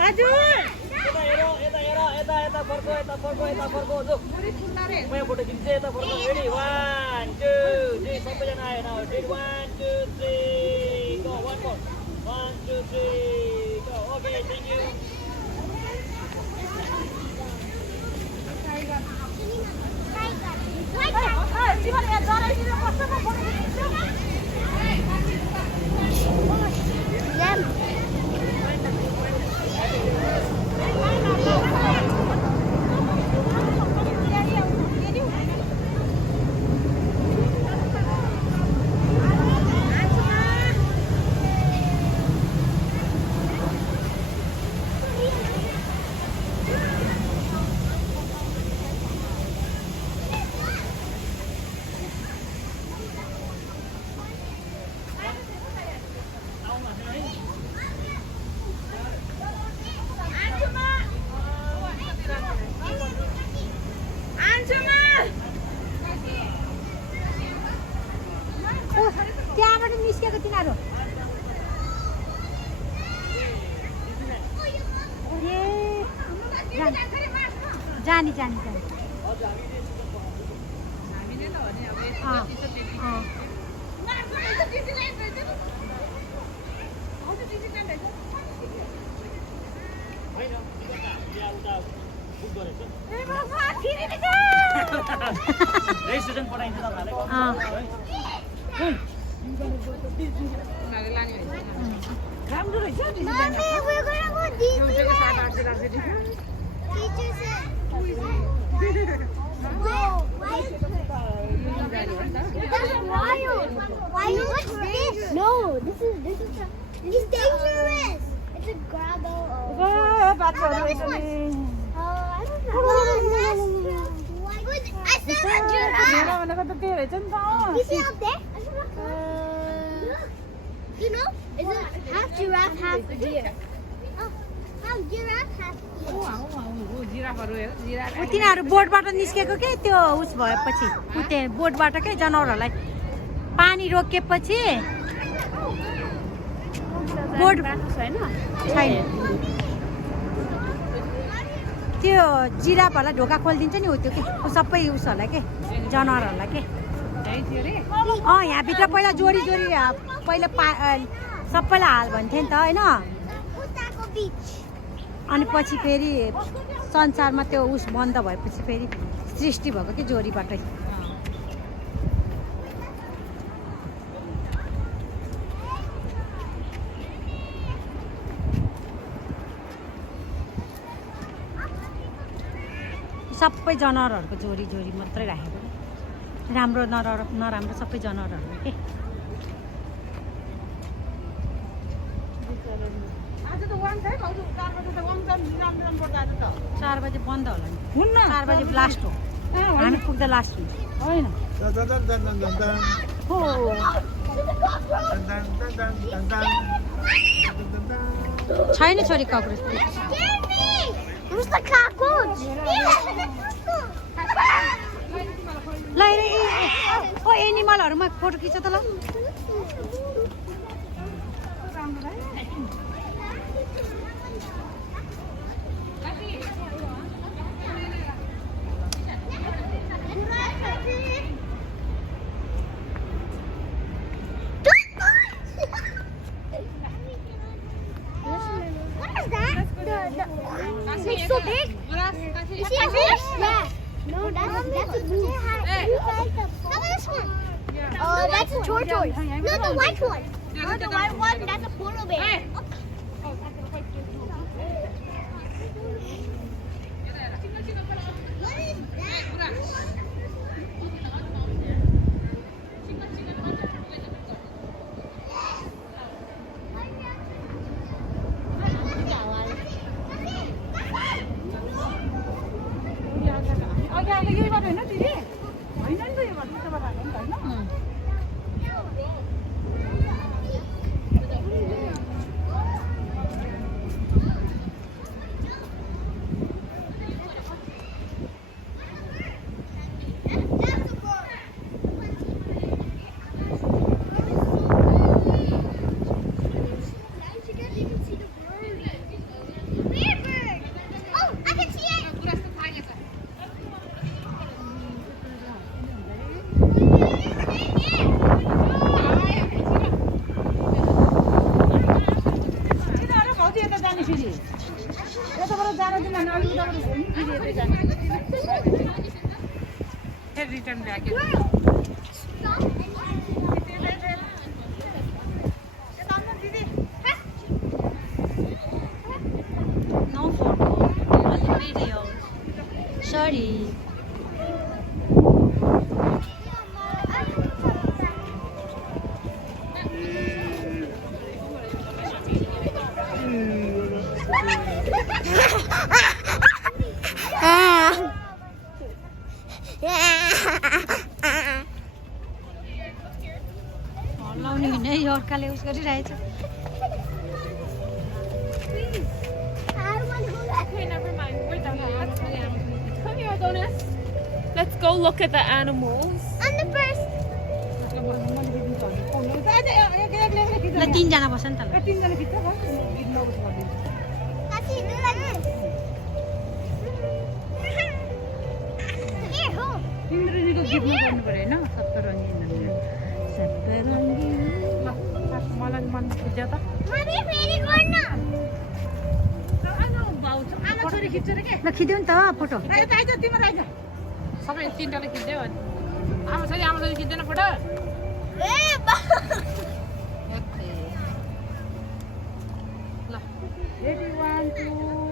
हजुर यता फर्को जो म यो फोटो खिच्छु यता फर्को रेडी 1 2 3 सबैजना आएन 1 2 3 go 1 more 1 2 3 go okay thank you त्यहाँबाट निस्केको तिनीहरू जानी जानी जानी रेजिस्ट्रेसन पठाइन्छ तपाईहरुलाई राम्रो रहेछ No, this is it's dangerous. It's a grabber. I don't know. I said a giraffe. You see up there? You know, it's a half giraffe, half deer. Oh, half giraffe, half deer. तिनीहरू बोटबाट निस्केको के त्यो उस भएपछि उते बोटबाट के जनावरहरूलाई पानी रोकेपछि बोट छैन त्यो जिराफहरूलाई ढोका खोलिदिन्छ नि हो त्यो के सबै उसहरूलाई के जनावरहरूलाई के यहाँभित्र पहिला जोडी पहिला सबैलाई हाल भन्थ्यो नि त होइन अनि पछि फेरि संसारमा त्यो उस बन्द भएपछि फेरि सृष्टि भएको कि जोडीबाटै 'सबै जनावरहरूको जोडी जोडी मात्रै राखेको राम्रो नराम्रो सबै जनावरहरू के आज त 1 छ भाउजू 4 बजे त 1 त निराम पर्दा आज त 4 बजे बन्द होला नि हुन्न 4 बजे लास्ट हो हामी पुग्दा लास्ट हुन्छ हैन हो छैन छोरी कक्रोच Who's the cockroach? ल ओ एनिमलहरुमा फोटो खिच त ल It's so big. You see a fish? Yeah. No, that's a blue. Look at this one. Oh, that's a tortoise. No, the white one. No, the white one. That's a polar bear. What is that? जाने फेरि यताबाट जान दिन अलिक उताबाट घुम्नु फेरि यतै जाने फेरि return back No photo, only video. Sorry. हल्लाउने होइन है अर्काले उस गरिरहेछ Okay, never mind. We're done. Come here, Adonis. Let's go look at the animals. And the first. ल तीनजना बस्छ नि त ल तिनजना खिच्छ बस गीत नबस गरिदिन्छ That's it. Here, home. इन्द्रजीको गीतमा गर्नु पर्यो होइन सप्तरङ्गी सप्तरङ्गी ल मलाई मन बुझ्यो त Mommy, very good now. आमा छोरी खिच्छ रे के ल खिच्यौ नि त फोटो आइज आइज तिम्रो आइज सबै तीनटाले खिच्दै हो आमा छोरी खिच्दैन फोटो Eh, ba. रेडी 1 2